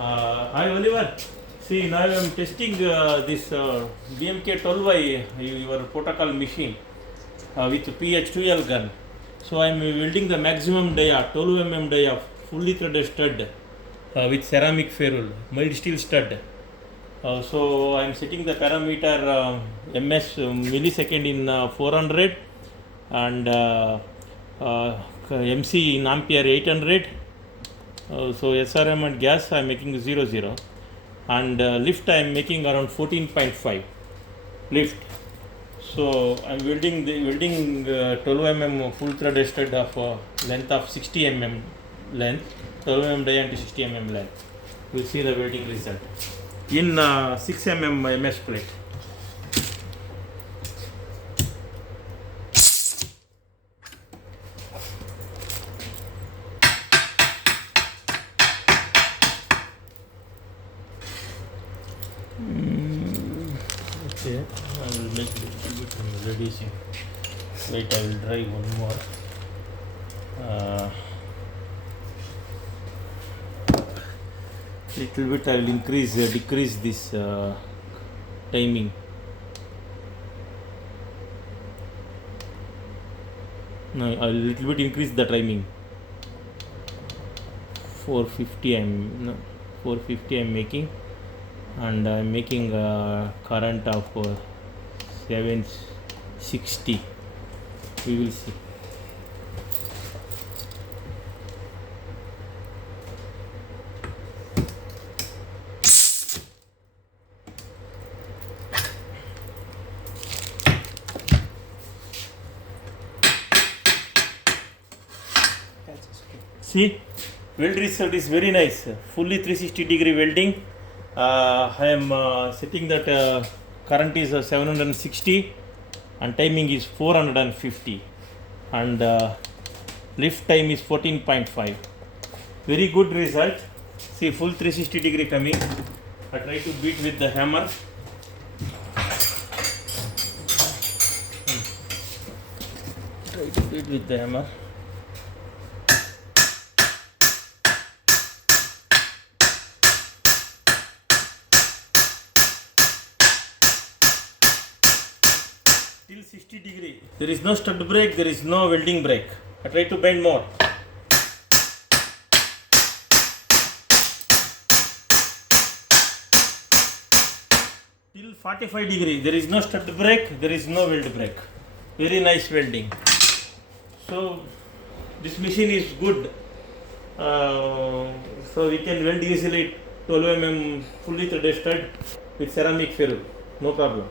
Hi Oliver. See, now I am testing this BMK-12i, your protocol machine with PH-3N gun. So I am welding the maximum dia, 12 dia, fully threaded stud with ceramic ferrule, mild steel stud. So I am setting the parameter ms millisecond in 400 and MC in ampere 800. So SRM and gas I am making 0 and lift I am making around 14.5 lift. So I am welding 12 mm full threaded stud of length of 60 mm length, 12 mm diameter 60 mm length. We will see the welding result in 6 mm MS plate. Okay, I will make a little bit reducing. Wait, I will try one more. Little bit I will decrease this timing. No, I will little bit increase the timing. 450 I am making, and I am making a current of 760. We will see. See, weld result is very nice. Fully 360-degree welding. I am setting that current is 760 and timing is 450 and lift time is 14.5. Very good result. See, full 360-degree coming. I try to beat with the hammer. Try to beat with the hammer. Till 60 degree. There is no stud break, there is no welding break. I try to bend more. Till 45 degree. There is no stud break, there is no weld break. Very nice welding. So this machine is good. So we can weld easily 12 mm fully threaded stud with ceramic ferrule. No problem.